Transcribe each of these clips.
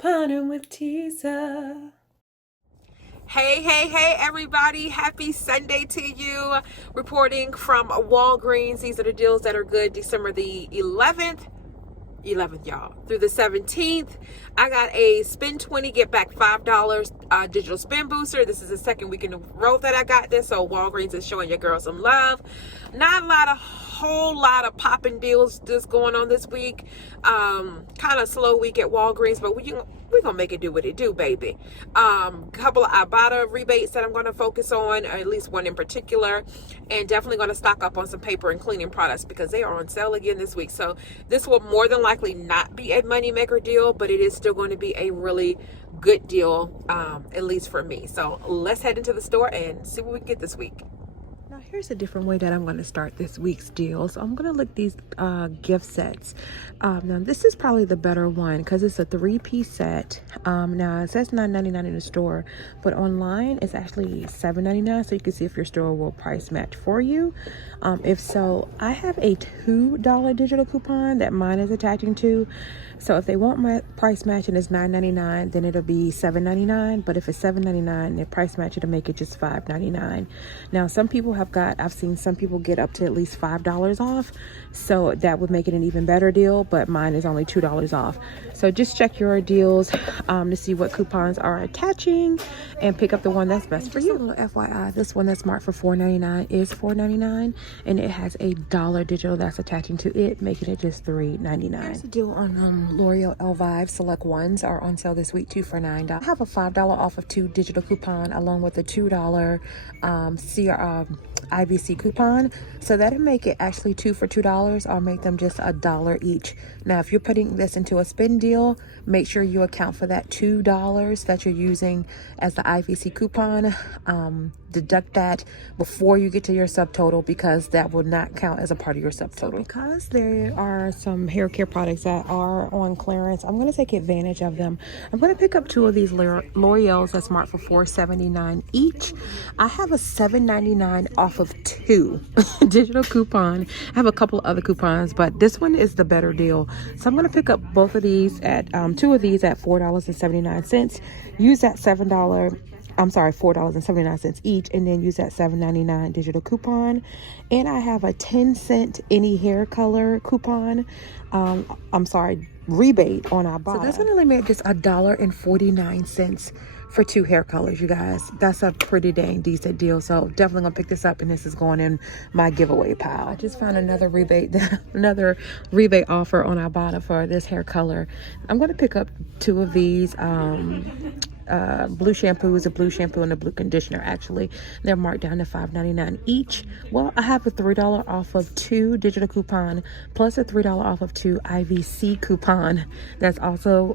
Couponing with Teaser. Hey, everybody. Happy Sunday to you. Reporting from Walgreens. These are the deals that are good December the 11th, y'all, through the 17th. I got a spend 20, get back $5 digital spend booster. This is the second week in a row that I got this, so Walgreens is showing your girl some love. Not a whole lot of popping deals just going on this week. Kind of slow week at Walgreens, but we're gonna make it do what it do, baby. Couple of Ibotta rebates that I'm gonna focus on, or at least one in particular, and definitely gonna stock up on some paper and cleaning products because they are on sale again this week. So this will more than likely not be a moneymaker deal, but it is still going to be a really good deal, at least for me. So let's head into the store and see what we can get this week. Now here's a different way that I'm going to start this week's deal. So I'm going to look these gift sets. Now this is probably the better one because it's a 3-piece set. Now it says $9.99 in the store, but online it's actually $7.99. So you can see if your store will price match for you. If so, I have a $2 digital coupon that mine is attaching to. So if they want my price match and it's $9.99, then it'll be $7.99. But if it's $7.99, their price match, it'll make it just $5.99. Now, some people I've seen some people get up to at least $5 off. So that would make it an even better deal, but mine is only $2 off. So just check your deals to see what coupons are attaching and pick up the one that's best for you. A little FYI, this one that's marked for $4.99 is $4.99, and it has a $1 digital that's attaching to it, making it just $3.99. There's a deal on L'Oreal Elvive select ones are on sale this week, 2 for $9. I have a $5 off of 2 digital coupon along with a $2 IVC coupon, so that'll make it actually 2 for $2. I'll make them just $1 each. Now if you're putting this into a spend deal, make sure you account for that $2 that you're using as the IVC coupon. Deduct that before you get to your subtotal, because that will not count as a part of your subtotal. So because there are some hair care products that are on clearance, I'm going to take advantage of them. I'm going to pick up 2 of these L'Oreals that's marked for $4.79 each. I have a $7.99 off of 2 digital coupon. I have a couple of other coupons, but this one is the better deal. So I'm going to pick up both of these at 2 of these at $4.79. Use that $4.79 each, and then use that $7.99 digital coupon. And I have a 10-cent any hair color coupon. Rebate on Ibotta. So that's going to only make just $1.49 for 2 hair colors, you guys. That's a pretty dang decent deal. So definitely gonna pick this up, and this is going in my giveaway pile. I just found another rebate offer on Ibotta for this hair color. I'm gonna pick up 2 of these. Blue shampoos, a blue shampoo and a blue conditioner. Actually, they're marked down to $5.99 each. Well, I have a $3 off of 2 digital coupon plus a $3 off of 2 IVC coupon that's also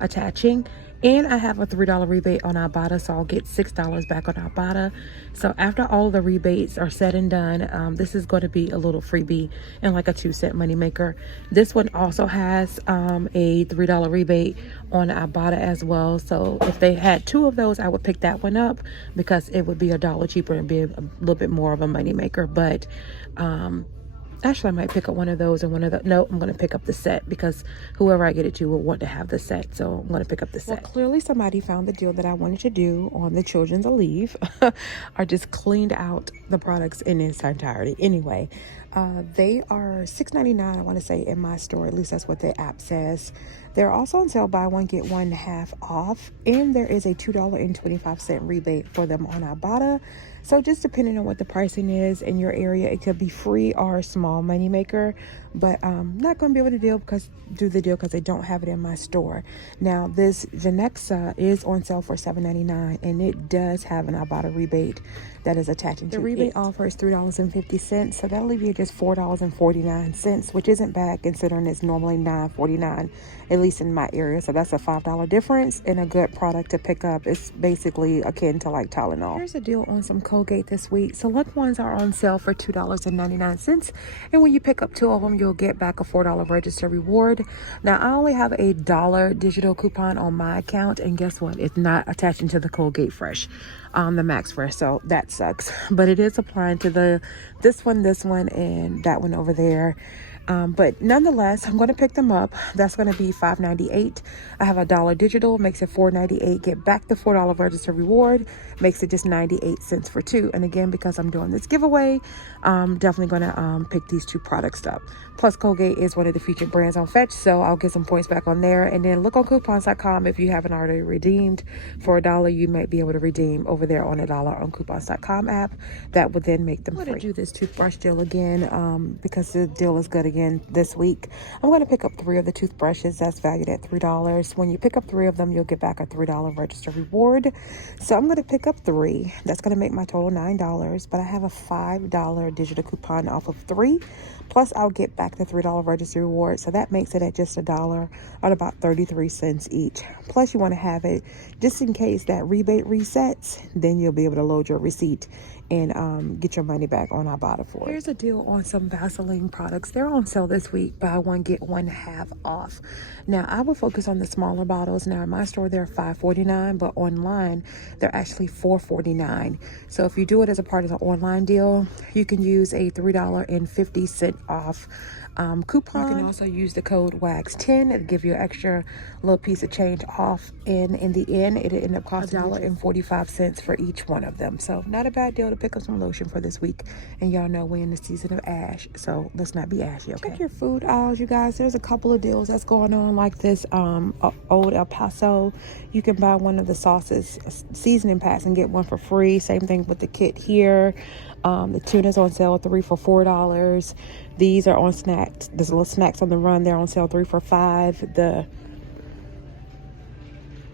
attaching. And I have a $3 rebate on Ibotta, so I'll get $6 back on Ibotta. So after all the rebates are said and done, this is going to be a little freebie and like a 2-cent moneymaker. This one also has a $3 rebate on Ibotta as well. So if they had 2 of those, I would pick that one up because it would be $1 cheaper and be a little bit more of a moneymaker. But actually, I might pick up one of those and one of the... No, I'm going to pick up the set because whoever I get it to will want to have the set. So I'm going to pick up the set. Well, clearly somebody found the deal that I wanted to do on the Children's Leave or just cleaned out the products in its entirety. Anyway, they are $6.99, I want to say, in my store. At least that's what the app says. They're also on sale, buy one, get one half off. And there is a $2.25 rebate for them on Ibotta. So just depending on what the pricing is in your area, it could be free or a small moneymaker. But I'm not going to be able to do the deal because they don't have it in my store. Now, this Genexa is on sale for $7.99, and it does have an Ibotta rebate that is attaching to it. The rebate offer is $3.50, so that'll leave you just $4.49, which isn't bad considering it's normally $9.49, at least in my area. So that's a $5 difference and a good product to pick up. It's basically akin to like Tylenol. Here's a deal on some Colgate this week. Select ones are on sale for $2.99, and when you pick up 2 of them, you'll get back a $4 register reward. Now, I only have a $1 digital coupon on my account, and guess what? It's not attaching to the Colgate Fresh, the Max Fresh, so that sucks. But it is applying to this one, and that one over there. But nonetheless, I'm going to pick them up. That's going to be $5.98. I have a dollar digital, makes it $4.98. Get back the $4 register reward, makes it just 98 cents for two. And again, because I'm doing this giveaway, I'm definitely going to pick these two products up. Plus, Colgate is one of the featured brands on Fetch, so I'll get some points back on there. And then look on coupons.com. If you haven't already redeemed for $1, you might be able to redeem over there on $1 on coupons.com app. That would then make them free. I'm going to do this toothbrush deal again because the deal is good again this week. I'm going to pick up 3 of the toothbrushes that's valued at $3. When you pick up 3 of them, you'll get back a $3 register reward. So I'm going to pick up 3. That's going to make my total $9, but I have a $5 digital coupon off of 3. Plus, I'll get back the $3 register reward. So that makes it at just $1 or about 33 cents each. Plus, you want to have it just in case that rebate resets, then you'll be able to load your receipt and get your money back on Ibotta for it. Here's a deal on some Vaseline products. They're on sale this week. Buy one, get one half off. Now, I will focus on the smaller bottles. Now, in my store, they're $5.49, but online, they're actually $4.49. So if you do it as a part of the online deal, you can use a $3.50 off coupon. You can also use the code WAGS10 to give you an extra little piece of change off. And in the end, it'll end up costing $1.45 for each one of them. So not a bad deal to pick up some lotion for this week. And y'all know we're in the season of ash, so let's not be ashy, okay? Check your food aisles, you guys. There's a couple of deals that's going on, like this Old El Paso. You can buy one of the sauces seasoning packs and get one for free. Same thing with the kit here. The tuna's on sale 3 for $4. These are on snacks. There's little snacks on the run. They're on sale 3 for $5. The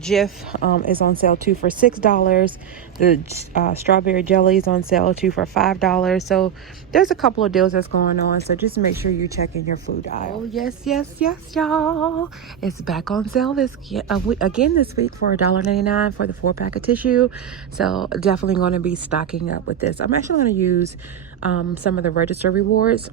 Jif is on sale 2 for $6. The strawberry jelly is on sale 2 for $5. So there's a couple of deals that's going on. So just make sure you're checking your food aisle. Oh yes, y'all! It's back on sale again this week for $1.99 for the 4-pack of tissue. So definitely going to be stocking up with this. I'm actually going to use some of the register rewards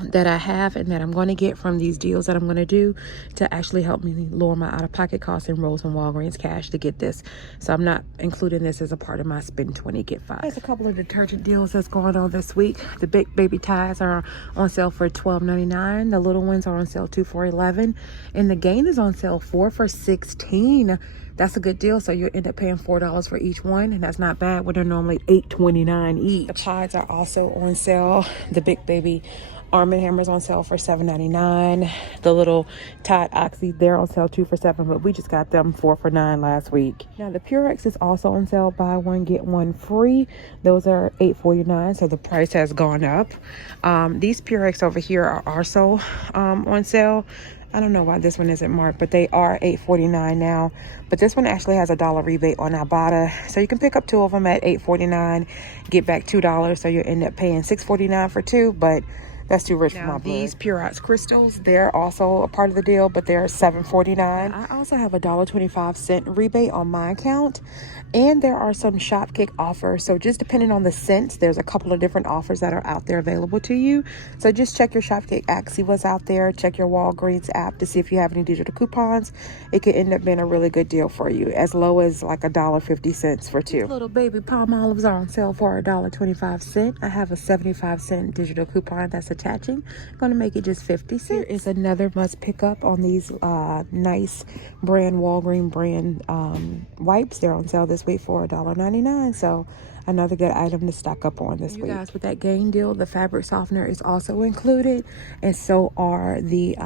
that I have and that I'm going to get from these deals that I'm going to do to actually help me lower my out-of-pocket costs and roll some Walgreens cash to get this. So I'm not including this as a part of my spend 20 get 5. There's a couple of detergent deals that's going on this week. The big baby ties are on sale for $12.99. The little ones are on sale 2 for $11, and the Gain is on sale 4 for $16. That's a good deal. So you'll end up paying $4 for each one, and that's not bad when they're normally $8.29 each. The pods are also on sale. The big baby Arm & Hammer's on sale for $7.99. The little Tide Oxy, they're on sale 2 for $7, but we just got them 4 for $9 last week. Now the Purex is also on sale. Buy one, get one free. Those are $8.49, so the price has gone up. These Purex over here are also on sale. I don't know why this one isn't marked, but they are $8.49 now. But this one actually has a $1 rebate on Ibotta. So you can pick up 2 of them at $8.49, get back $2. So you'll end up paying $6.49 for 2, but that's too rich for my blood. These Purex crystals, they're also a part of the deal, but they're $7.49. I also have a $1.25 rebate on my account, and there are some Shopkick offers. So just depending on the scents, there's a couple of different offers that are out there available to you. So just check your Shopkick app, see what's out there. Check your Walgreens app to see if you have any digital coupons. It could end up being a really good deal for you, as low as like $1.50 for 2. Little baby palm olives are on sale for $1.25. I have a 75-cent digital coupon that's attaching. I'm going to make it just 50 cents. Here is another must pick up on these nice brand Walgreens brand wipes. They're on sale this week for $1.99. So another good item to stock up on this week. You guys, with that Gain deal, the fabric softener is also included, and so are the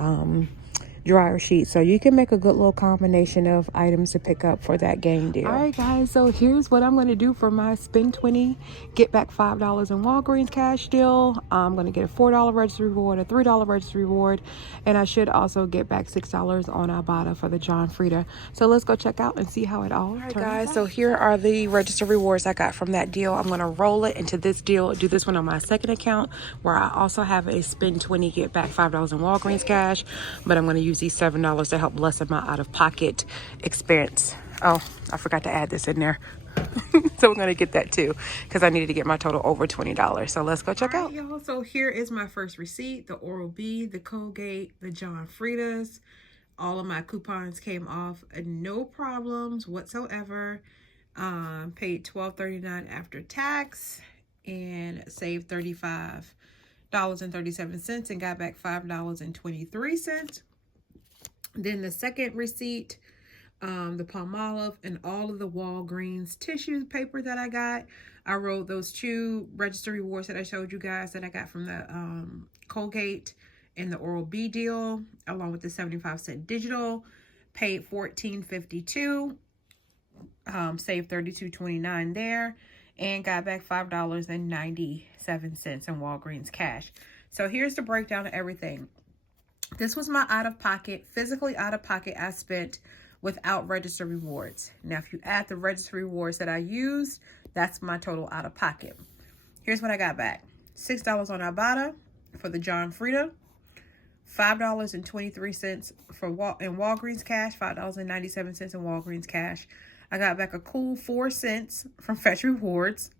dryer sheet. So you can make a good little combination of items to pick up for that Gain deal. All right, guys, so here's what I'm going to do for my spend 20 get back $5 in Walgreens cash deal. I'm going to get a $4 register reward, a $3 register reward, and I should also get back $6 on Ibotta for the John Frieda. So let's go check out and see how it all turns out. So here are the register rewards I got from that deal. I'm going to roll it into this deal, do this one on my second account, where I also have a spend 20 get back $5 in Walgreens cash, but I'm going to use these $7 to help lessen my out-of-pocket expense. Oh, I forgot to add this in there. So we're going to get that too, because I needed to get my total over $20. So let's go check out. Y'all, so here is my first receipt. The Oral-B, the Colgate, the John Frieda's. All of my coupons came off. No problems whatsoever. Paid $12.39 after tax and saved $35 $5.37 and got back $5.23. Then the second receipt, the Palmolive and all of the Walgreens tissue paper that I got. I wrote those 2 register rewards that I showed you guys that I got from the Colgate and the Oral-B deal, along with the 75-cent digital. Paid $14.52, saved $32.29 there, and got back $5.97 in Walgreens cash. So here's the breakdown of everything. This was my out-of-pocket, physically out-of-pocket I spent without register rewards. Now, if you add the register rewards that I used, that's my total out-of-pocket. Here's what I got back. $6 on Ibotta for the John Frieda. $5.23 for in Walgreens cash. $5.97 in Walgreens cash. I got back a cool 4 cents from Fetch Rewards.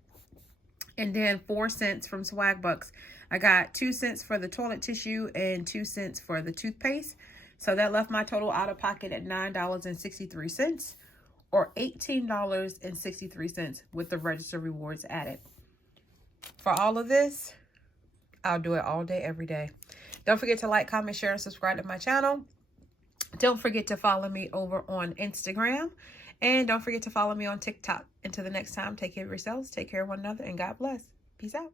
And then 4 cents from Swag Bucks. I got 2 cents for the toilet tissue and 2 cents for the toothpaste. So that left my total out of pocket at $9.63 or $18.63 with the register rewards added. For all of this, I'll do it all day, every day. Don't forget to like, comment, share, and subscribe to my channel. Don't forget to follow me over on Instagram. And don't forget to follow me on TikTok. Until the next time, take care of yourselves, take care of one another, and God bless. Peace out.